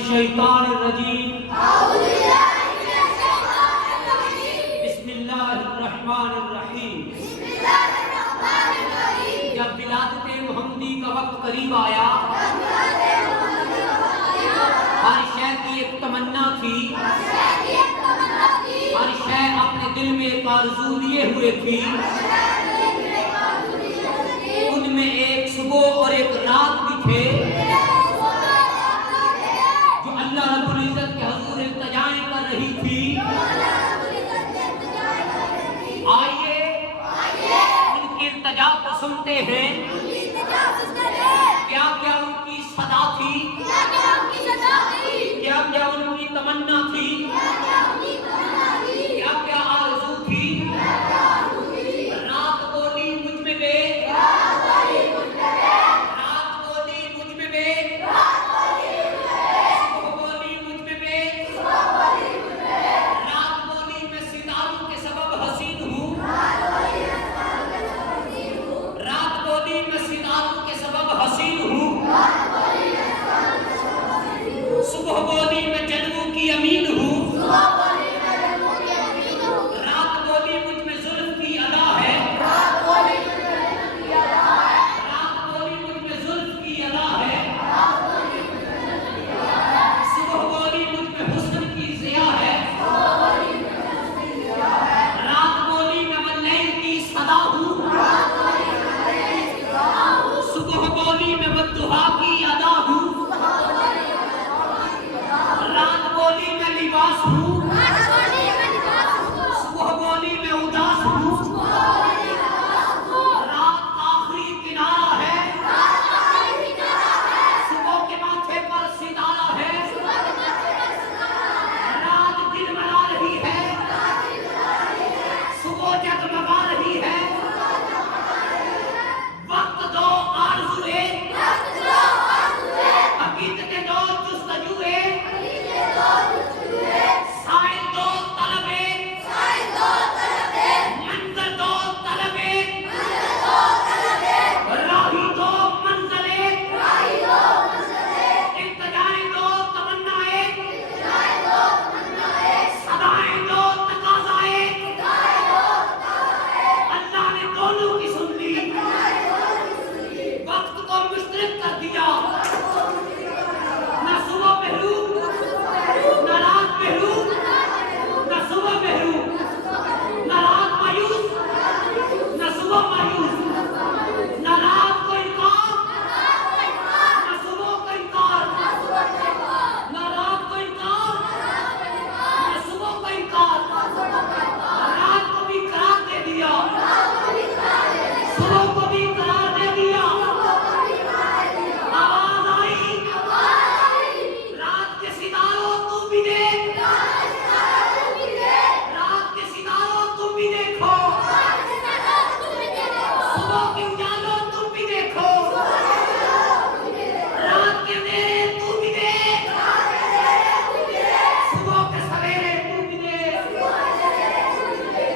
शैतानिर्रजीम बिस्मिल्लाहिर्रहमानिर्रहीम। जब विलादत मुहम्मदी का वक्त करीब आया, हर शय की एक तमन्ना थी, हर शय अपने दिल में एक आरज़ू लिए हुए थी। उनमें एक सुबह और एक रात भी थे जो अल्लाह रब्बुल इज़्ज़त के हुज़ूर इल्तिजाएं कर रही थी। आइए उनकी इल्तिजा को सुनते हैं। क्या क्या उनकी सदा थी, क्या क्या उनकी तमन्ना थी, क्या क्या आरज़ू थी। रात बोली मुझ में बे, रात बोली मुझ में बे, सुबह बोली मुझ में बे, रात बोली मैं सितारों के सबब हसीन हूँ, रात बोली मैं सितारों के सबब हसीन हूँ, सुबह बोली मैं जन्मों की अमीन हूँ, रात बोली मुझ में जुल्म की अदा है, रात बोली मुझ में जुल्म की अदा है, सुबह बोली मुझ में हुस्न की ज़िया है, रात बोली मैं वल्लैल की सदा हूँ, सुबह बोली मैं बद्दुआ की अदा हूँ, रात बोली मैं लिबास हूँ, सुबह बोली मैं उदास हूँ, रात आखिरी किनारा है, सुबह के माथे पर सितारा है, रात दिन मना रही है, सुबह जगमगा रही है। वक्त दो आरज़ुए, हकीकतें दो जुस्तजुए, साइल दो तलबे, मंज़र दो तलबे, राही दो मंज़ले, इल्तिजाएं दो तमन्नाएं, सदाएं दो तकाज़ाएं। अल्लाह ने दोनों की सुन ली, वक्त को मुश्तरक कर दिया। न सुबह पहलू, न रात पहलू, न सुबह पहलू, न रात मायूस, न सुबह मायूस, न रात को इनकार, न सुबह को इनकार, न रात को इनकार, न सुबह को इनकार। रात को भी करार दे दिया, सुबह को भी करार दे दिया। आवाज आई, रात के सितारों तुम भी देख, रात के सितारों तुम भी देखो, सुबह के उजालों तुम भी देखो, रात के अंधेरे तुम भी देख, सुबह के सवेरे तुम भी देख,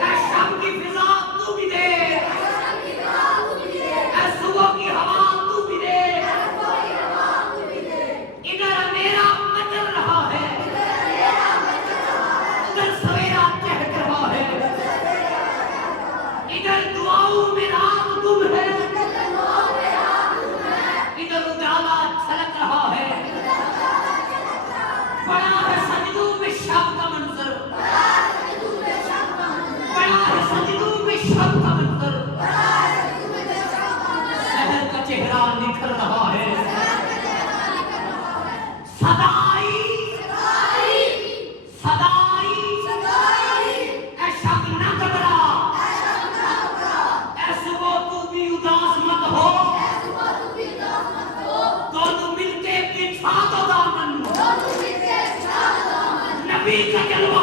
ऐ शाम की फिजा तू भी देख, ऐ सुबह की हवा तू भी देख। इधर अंधेरा मचल रहा है, उधर सवेरा चहक रहा है, इधर दुआओं में रात गुम है, इधर उजाला छलक रहा है। बड़ा है सजदों में शब का मंजर, बड़ा है सजदों में शब का मंजर। शहर का चेहरा निखर रहा है। सदाई सदाई ऐ शब न घबरा, ऐ सुबह तू भी उदास मत हो, दोनों मिलके बिछा दो दामन, नबी का जलवा